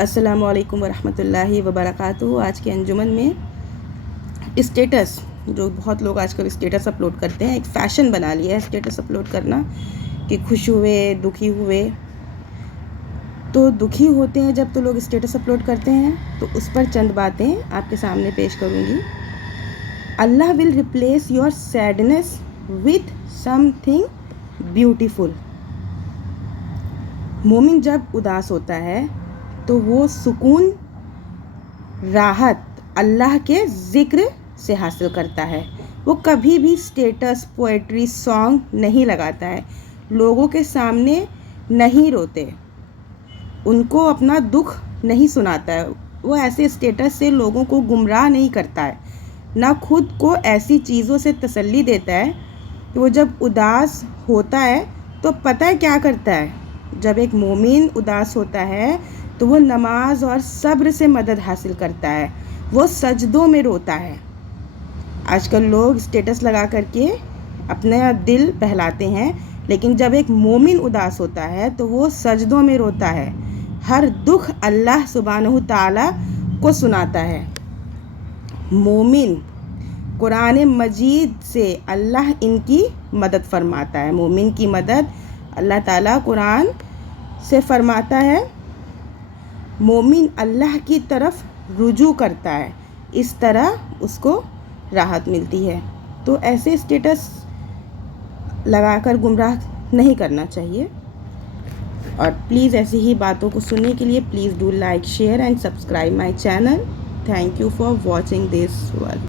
السلام علیکم ورحمۃ اللہ وبرکاتہ۔ آج کے انجمن میں اسٹیٹس، جو بہت لوگ آج کل اسٹیٹس اپلوڈ کرتے ہیں، ایک فیشن بنا لیا ہے اسٹیٹس اپلوڈ کرنا کہ خوش ہوئے دکھی ہوئے۔ تو دکھی ہوتے ہیں جب تو لوگ اسٹیٹس اپلوڈ کرتے ہیں، تو اس پر چند باتیں آپ کے سامنے پیش کروں گی۔ Allah will replace your sadness with something beautiful. مومن جب اداس ہوتا ہے تو وہ سکون، راحت اللہ کے ذکر سے حاصل کرتا ہے۔ وہ کبھی بھی اسٹیٹس، پوئٹری، سانگ نہیں لگاتا ہے، لوگوں کے سامنے نہیں روتے، ان کو اپنا دکھ نہیں سناتا ہے، وہ ایسے اسٹیٹس سے لوگوں کو گمراہ نہیں کرتا ہے، نہ خود کو ایسی چیزوں سے تسلی دیتا ہے کہ وہ جب اداس ہوتا ہے تو پتہ ہے کیا کرتا ہے۔ جب ایک مومن اداس ہوتا ہے تو وہ نماز اور صبر سے مدد حاصل کرتا ہے، وہ سجدوں میں روتا ہے۔ آج کل لوگ اسٹیٹس لگا کر کے اپنا دل بہلاتے ہیں، لیکن جب ایک مومن اداس ہوتا ہے تو وہ سجدوں میں روتا ہے، ہر دکھ اللہ سبحانہ تعالیٰ کو سناتا ہے۔ مومن قرآن مجید سے اللہ ان کی مدد فرماتا ہے، مومن کی مدد اللہ تعالیٰ قرآن سے فرماتا ہے۔ مومن اللہ کی طرف رجوع کرتا ہے، اس طرح اس کو راحت ملتی ہے۔ تو ایسے اسٹیٹس لگا کر گمراہ نہیں کرنا چاہیے، اور پلیز ایسی ہی باتوں کو سننے کے لیے please do like, share and subscribe my channel. Thank you for watching this one.